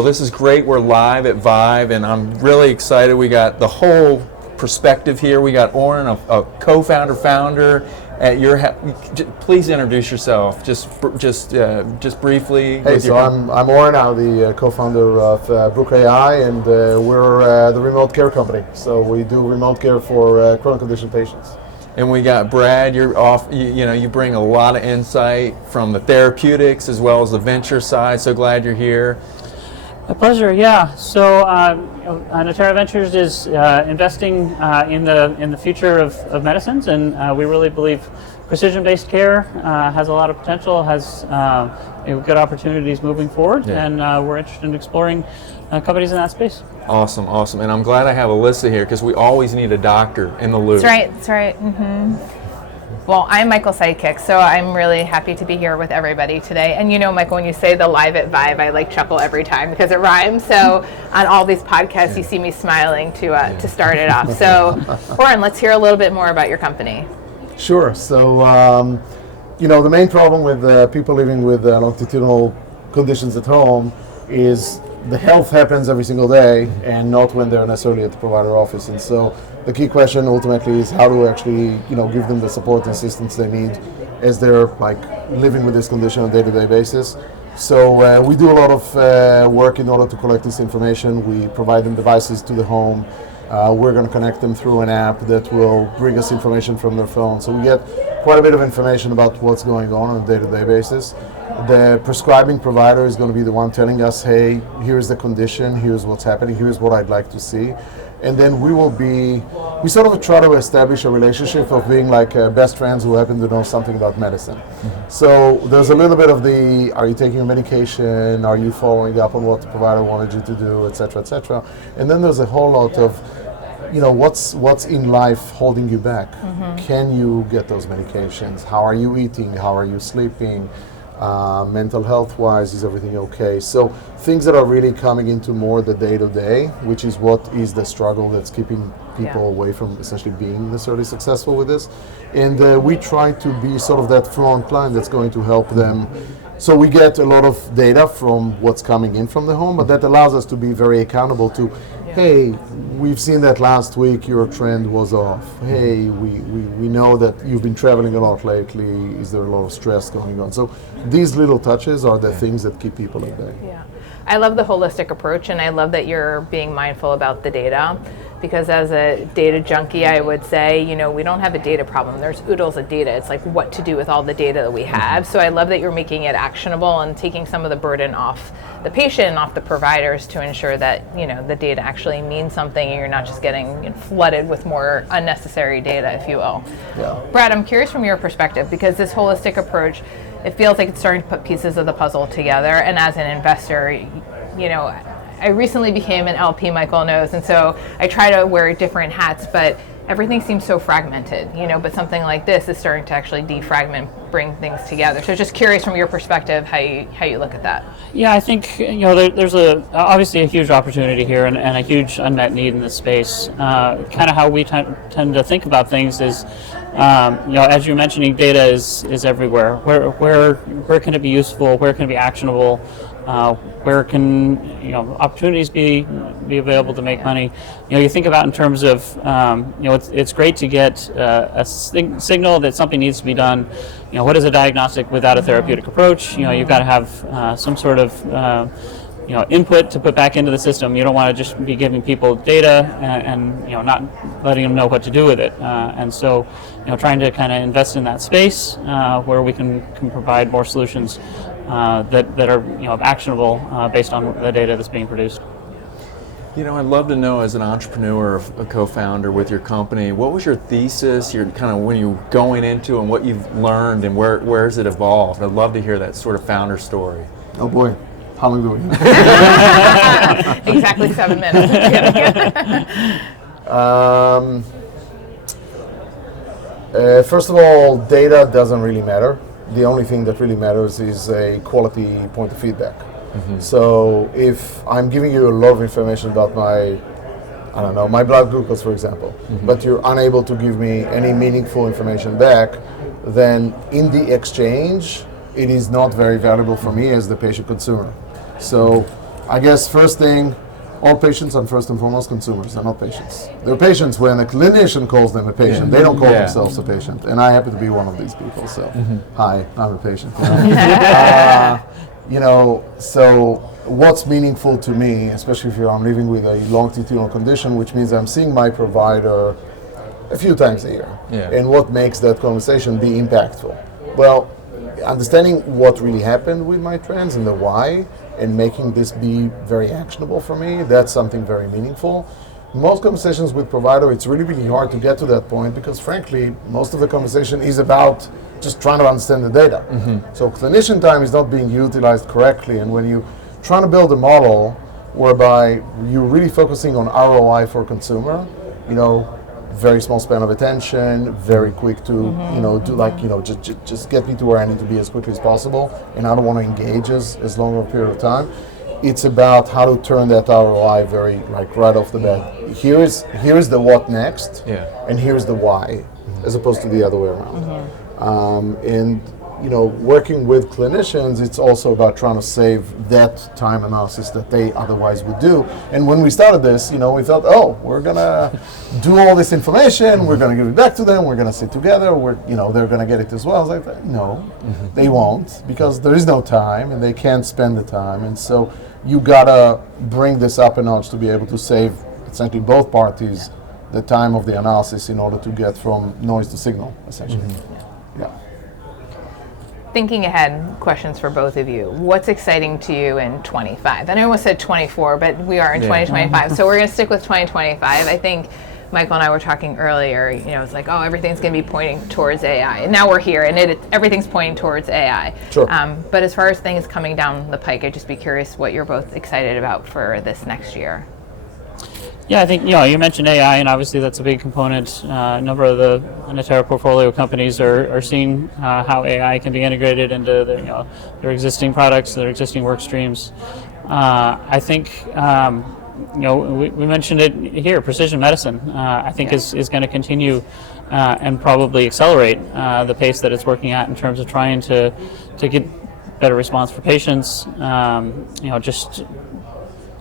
Well, this is great. We're live at Vive, and I'm really excited. We got the whole perspective here. We got Oren, a co-founder, founder at your. Please introduce yourself, just briefly. Hey, so I'm Oren. I'm the co-founder of Brook AI, and we're the remote care company. So we do remote care for chronic condition patients. And we got Brad. You're off. You bring a lot of insight from the therapeutics as well as the venture side. So glad you're here. A pleasure. Yeah. So Natera Ventures is investing in the future of medicines, and we really believe precision-based care has a lot of potential, has good opportunities moving forward, and we're interested in exploring companies in that space. Awesome. And I'm glad I have Alyssa here because we always need a doctor in the loop. That's right. Mm-hmm. Well, I'm Michael's sidekick, so I'm really happy to be here with everybody today. And Michael, when you say the live at Vive, I chuckle every time because it rhymes. So on all these podcasts, you see me smiling to start it off. So, Oren, let's hear a little bit more about your company. Sure. So, the main problem with people living with longitudinal conditions at home is the health happens every single day and not when they're necessarily at the provider office. And so the key question ultimately is how do we actually, give them the support and assistance they need as they're living with this condition on a day-to-day basis. So we do a lot of work in order to collect this information. We provide them devices to the home. We're going to connect them through an app that will bring us information from their phone. So we get quite a bit of information about what's going on a day-to-day basis. The prescribing provider is going to be the one telling us, hey, here's the condition, here's what's happening, here's what I'd like to see. And then we sort of try to establish a relationship of being like best friends who happen to know something about medicine. Mm-hmm. So there's a little bit of are you taking a medication, are you following up on what the provider wanted you to do, et cetera, et cetera. And then there's a whole lot of what's in life holding you back? Mm-hmm. Can you get those medications? How are you eating? How are you sleeping? Mental health wise, is everything okay? So things that are really coming into more the day-to-day, which is what is the struggle that's keeping people away from essentially being necessarily successful with this. And we try to be sort of that front line that's going to help them. So we get a lot of data from what's coming in from the home, but that allows us to be very accountable to, hey, we've seen that last week your trend was off. Hey, we know that you've been traveling a lot lately. Is there a lot of stress going on? So these little touches are the things that keep people at bay. Yeah, I love the holistic approach, and I love that you're being mindful about the data. Because as a data junkie, I would say, we don't have a data problem. There's oodles of data. It's like what to do with all the data that we have. So I love that you're making it actionable and taking some of the burden off the patient and off the providers to ensure that, the data actually means something and you're not just getting flooded with more unnecessary data, if you will. Yeah. Brad, I'm curious from your perspective, because this holistic approach, it feels like it's starting to put pieces of the puzzle together. And as an investor, I recently became an LP, Michael knows, and so I try to wear different hats, but everything seems so fragmented, but something like this is starting to actually defragment, bring things together. So just curious from your perspective how you look at that. Yeah, I think there's obviously a huge opportunity here and a huge unmet need in this space. Kind of how we tend to think about things is, as you're mentioning, data is everywhere. Where can it be useful? Where can it be actionable? Where can opportunities be available to make money? You think about in terms of it's great to get a signal that something needs to be done. What is a diagnostic without a therapeutic approach? You've got to have some sort of input to put back into the system. You don't want to just be giving people data and not letting them know what to do with it. And so trying to kind of invest in that space where we can provide more solutions that are actionable based on the data that's being produced. I'd love to know, as an entrepreneur, a co-founder with your company, what was your thesis, your kind of when you were going into and what you've learned and where has it evolved? I'd love to hear that sort of founder story. Oh boy, how long do we have? Exactly 7 minutes. First of all, data doesn't really matter. The only thing that really matters is a quality point of feedback. Mm-hmm. So if I'm giving you a lot of information about my blood glucose, for example, mm-hmm. but you're unable to give me any meaningful information back, then in the exchange, it is not very valuable for me as the patient consumer. So I guess first thing, all patients are first and foremost consumers. They're not patients. They're patients when a clinician calls them a patient. Yeah. They don't call Yeah. themselves a patient. And I happen to be one of these people. So, hi, I'm a patient. So what's meaningful to me, especially if I'm living with a longitudinal condition, which means I'm seeing my provider a few times a year. Yeah. And what makes that conversation be impactful? Well, understanding what really happened with my trends and the why, and making this be very actionable for me, that's something very meaningful. Most conversations with provider, it's really, really hard to get to that point because frankly, most of the conversation is about just trying to understand the data. So clinician time is not being utilized correctly, and when you're trying to build a model whereby you're really focusing on ROI for consumer, very small span of attention, very quick to, just get me to where I need to be as quickly as possible, and I don't want to engage as long a period of time. It's about how to turn that ROI very, right off the bat. Here's the what next, and here's the why, as opposed to the other way around. And working with clinicians, it's also about trying to save that time analysis that they otherwise would do. And when we started this, we thought, oh, we're gonna do all this information, we're gonna give it back to them, we're gonna sit together, they're gonna get it as well. I was like, no, they won't, because there is no time and they can't spend the time. And so you gotta bring this up a notch to be able to save essentially both parties the time of the analysis in order to get from noise to signal, essentially. Yeah. Thinking ahead, questions for both of you. What's exciting to you in 25? And I almost said 24, but we are in 2025. So we're going to stick with 2025. I think Michael and I were talking earlier, it's like, oh, everything's going to be pointing towards AI. And now we're here, and everything's pointing towards AI. Sure. But as far as things coming down the pike, I'd just be curious what you're both excited about for this next year. Yeah, I think you mentioned AI, and obviously that's a big component. A number of the Natera portfolio companies are seeing how AI can be integrated into their existing products, their existing work streams. I think we mentioned it here. Precision medicine, I think, is going to continue and probably accelerate the pace that it's working at in terms of trying to get better response for patients.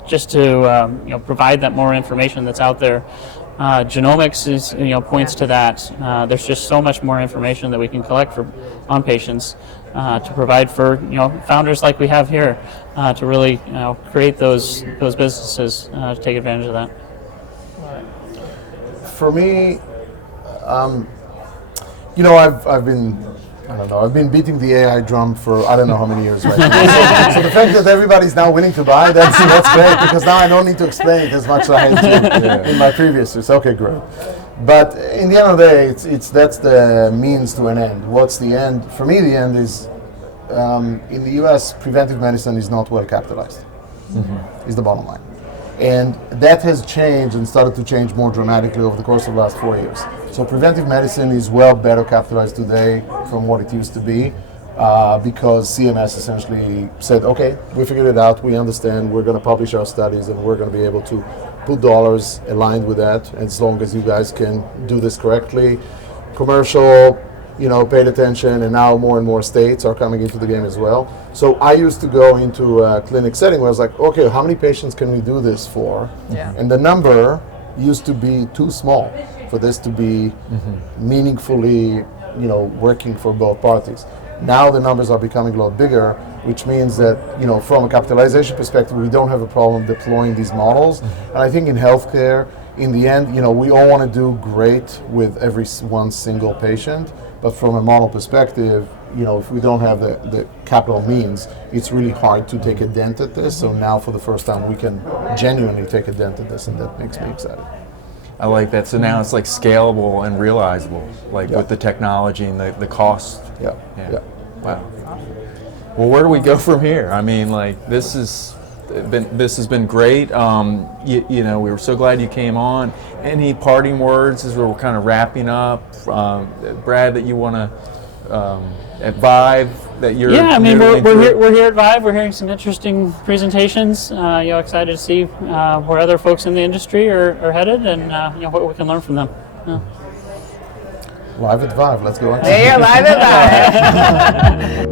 Just to provide that more information that's out there. Genomics is points to that. There's just so much more information that we can collect on patients to provide for founders like we have here to really create those businesses to take advantage of that. For me, I've been beating the AI drum for I don't know how many years right now. So the fact that everybody's now willing to buy, that's great, because now I don't need to explain it as much as I had to in my previous years. Okay, great. But in the end of the day, that's the means to an end. What's the end? For me, the end is, in the US, preventive medicine is not well capitalized, is the bottom line. And that has changed and started to change more dramatically over the course of the last 4 years. So preventive medicine is well better capitalized today from what it used to be, because CMS essentially said, okay, we figured it out, we understand, we're going to publish our studies, and we're going to be able to put dollars aligned with that, as long as you guys can do this correctly. Commercial, paid attention, and now more and more states are coming into the game as well. So I used to go into a clinic setting where I was like, okay, how many patients can we do this for? Yeah. And the number used to be too small for this to be meaningfully, working for both parties. Now the numbers are becoming a lot bigger, which means that, from a capitalization perspective, we don't have a problem deploying these models. And I think in healthcare, in the end, we all want to do great with every one single patient. But from a model perspective, if we don't have the capital means, it's really hard to take a dent at this. So now for the first time, we can genuinely take a dent at this, and that makes me excited. I like that. So now it's like scalable and realizable, with the technology and the cost. Yeah. Wow. Well, where do we go from here? I mean, this has been great. We were so glad you came on. Any parting words as we're kind of wrapping up, Brad, that you want to at Vive that you're? Yeah, I mean, we're here at Vive. We're hearing some interesting presentations. Excited to see where other folks in the industry are headed, and what we can learn from them. Yeah. Live at Vive. Let's go. There, live at Vive.